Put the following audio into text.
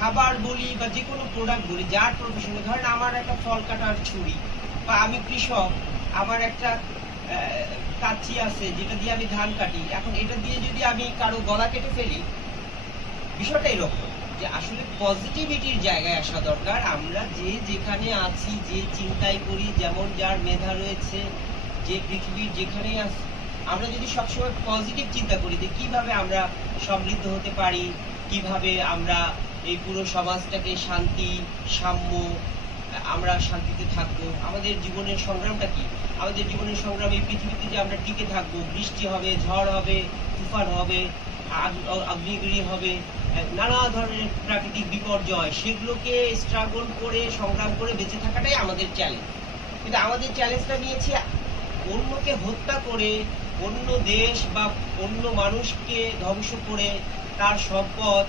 খাবার বলি বা যে কোনো প্রোডাক্ট বলি, যার প্রফেশনে, ধরেন আমার একটা ফল কাটার ছুরি, বা আমি কৃষক, আমার একটা কাঁচি আছে যেটা দিয়ে আমি ধান কাটি, এখন এটা দিয়ে যদি আমি কারো গলা কেটে ফেলি, বিষয়টা এরকম যে আসলে পজিটিভিটির জায়গায় আসা দরকার। আমরা যে যেখানে আছি, যে চিন্তাই করি, যেমন যার মেধা রয়েছে, যে পৃথিবীর যেখানেই আছি, আমরা যদি সবসময় পজিটিভ চিন্তা করি যে কিভাবে আমরা সমৃদ্ধ হতে পারি, কিভাবে আমরা এই পুরো সমাজটাকে শান্তি, সাম্য, আমরা শান্তিতে থাকবো। আমাদের জীবনের সংগ্রামটা কি? আমাদের জীবনের সংগ্রাম এই পৃথিবীতে যে আমরা টিকে থাকবো, বৃষ্টি হবে, ঝড় হবে, তুফান হবে, আগ্নেয়গিরি হবে, নানা ধরনের প্রাকৃতিক বিপর্যয়, সেগুলোকে স্ট্রাগল করে, সংগ্রাম করে বেঁচে থাকাটাই আমাদের চ্যালেঞ্জ। কিন্তু আমাদের চ্যালেঞ্জটা নিয়েছে অন্যকে হত্যা করে, অন্য দেশ বা অন্য মানুষকে ধ্বংস করে, তার সম্পদ,